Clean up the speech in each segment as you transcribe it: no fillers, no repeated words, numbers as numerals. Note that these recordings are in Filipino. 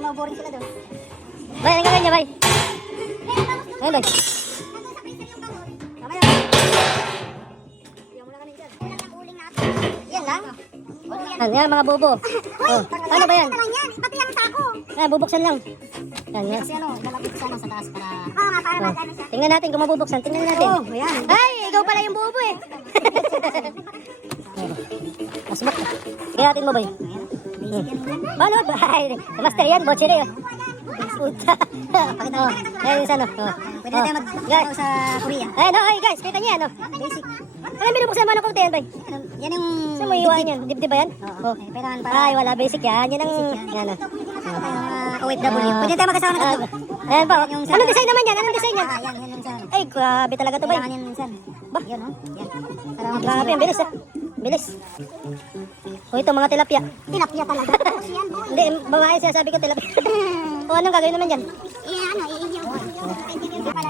baka maboring sila doon. Bay, ano gagawin niya, bay? Ayun, bay. Mamaya. Yan mo lang kami dyan. Yan lang uling natin. Yan lang? Yan, mga bubo. Oh, ano ba yan? Pati ang sako. Yan, bubuksan lang. Yan, yan. Kasi ano, lalapit sa taas para... Oo nga, para magano siya. Tingnan natin kung mabubuksan. Tingnan natin. Oo, ayan. Ay, ikaw pala yung bubo eh. Mas mak. Tingnan natin mo, bay. Paano? Ay, master yan, botsere. Puta. Oh, yan yung ano. Pwede natin mag-ano sa Korea. Ayun, oh, guys, kita niyo yan, oh. Basic. Ano binubuksan mo ng konti yan, bay? Yan yung... Saan mo iwan yan? Dibdib ba yan? Oo. Pero naman para... Ay, wala, basic yan. Yan ang... Yan, oh. OFW. Pwede tayo magkasama na tatlo. Ayan pa. Anong design naman yan? Anong design yan? Yan yung sir. Ay, grabe talaga to, bay. Kailangan yan minsan. Ba? Yan, oh. Yan. Para Grabe, ang bilis, ah. Bilis. O, ito, mga tilapia. Tilapia talaga. Yan, boy. Hindi, babae siya, sabi ko tilapia. O, anong gagawin naman dyan? Ano,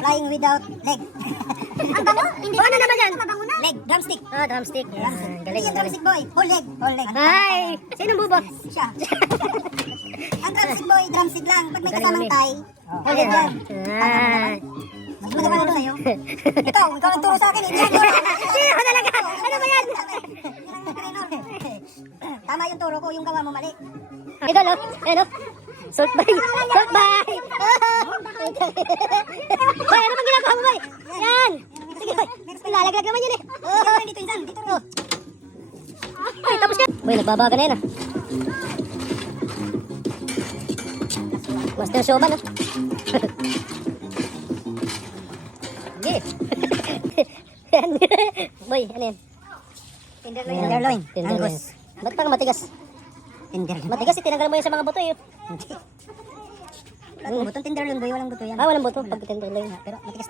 flying without leg. Ang bango? Hindi O, ano naman yan? mabango na. Leg, drumstick. Ah, drumstick. Yan, galing, Yan, galing. drumstick boy. Whole leg. Whole leg. Ay, sinong bubo? Siya. Ang drumstick boy, drumstick lang. Pag may Galing, kasamang mami. tie, whole leg yan. Ay. Mas maganda ko sa'yo. Ikaw nagturo sa akin. Hindi yan. Sino ka talaga? Ano ba yan? Tama yung turo ko, yung gawa mo mali. Idol, oh. Ayan, oh. Salt bay. Salt bay. Bay, ano bang ginagawa mo, bay? Yan. Sige, bay. Lalaglag naman yun, eh. Dito, insan. Dito. Ay, tapos ka. Bay, nagbabaga na yan, ah. Master Shoban, ah. Sige. Yan. Boy, ano yan? Tenderloin. Tenderloin. Tenderloin. Ba't parang matigas? Tenderloin. Matigas, tinanggal mo yan sa mga buto, eh. Walang buto. Tenderloin boy, walang buto yan. Ah, walang buto pag tenderloin. Pero matigas.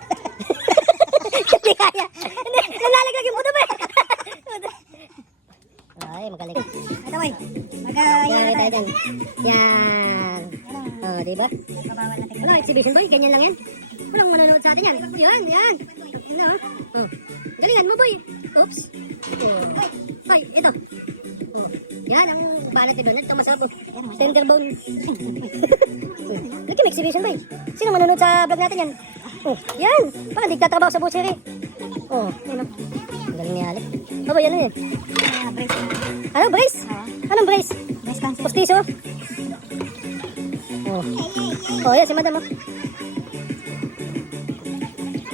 Hindi kaya. Nalalaglag yung buto, ba? Ay, magaling. Ito boy. Yan, tayo dyan. Yan. Oh, diba? Babawal natin. Wala, exhibition boy. Ganyan lang yan. Walang manonood sa atin yan. Yan, yan. Ano, oh. Galingan mo, boy. Oops. Oh. Ay, ito. Oh. Yan, ang balat ni Donald. Ito masarap, oh. Tender bone. Lagi may exhibition, boy. Sino manonood sa vlog natin yan? Oh, yan. Parang nagtatrabaho sa butchery. Oh, yan, oh. Ang galing ni Alec. Oh, boy, ano yun? Brace. Ano, brace? Anong brace? Brace cancer. Postiso? Oh. Oh, yan si madam, oh.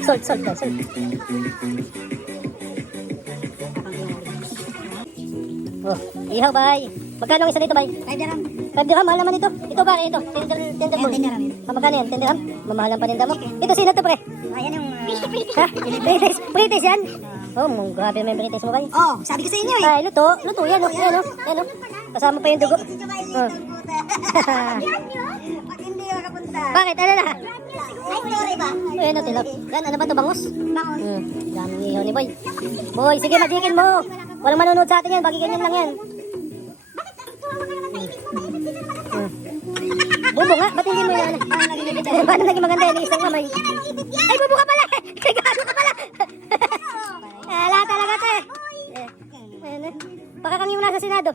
Salt, salt, salt. Oh, ihaw, bay. Magkano ang isa dito, bay? 5 dirham. 5 dirham, mahal naman ito. Ito, pare, ito. Tender bone. Ayan, 10 dirham yun. Magkano yan? 10 dirham? Mamahal ang paninda mo. Ito, sino to, pre? Ayan yung... Ha? British? British yan? Oh, grabe may British mo, bay. Oh, sabi ko sa inyo eh. Ay, luto. Luto, yan, oh. Yan, oh. Yan, oh. Kasama pa yung dugo. Oh. Pag hindi makapunta. Bakit? Ano na? Ay, sorry ba? Ayan, oh, tilap. Yan, ano ba ito, bangus? Daming ihaw ni Boy. Boy, sige, magikin mo. Walang manonood sa atin yan. Bagi ganyan lang yan. Bubo nga, ba't hindi mo yan? Paano naging maganda yan? Isang kamay. Ay, bubo ka pala! Ay, gago ka pala! Ala talaga ito eh. Baka kang yung nasa Senado.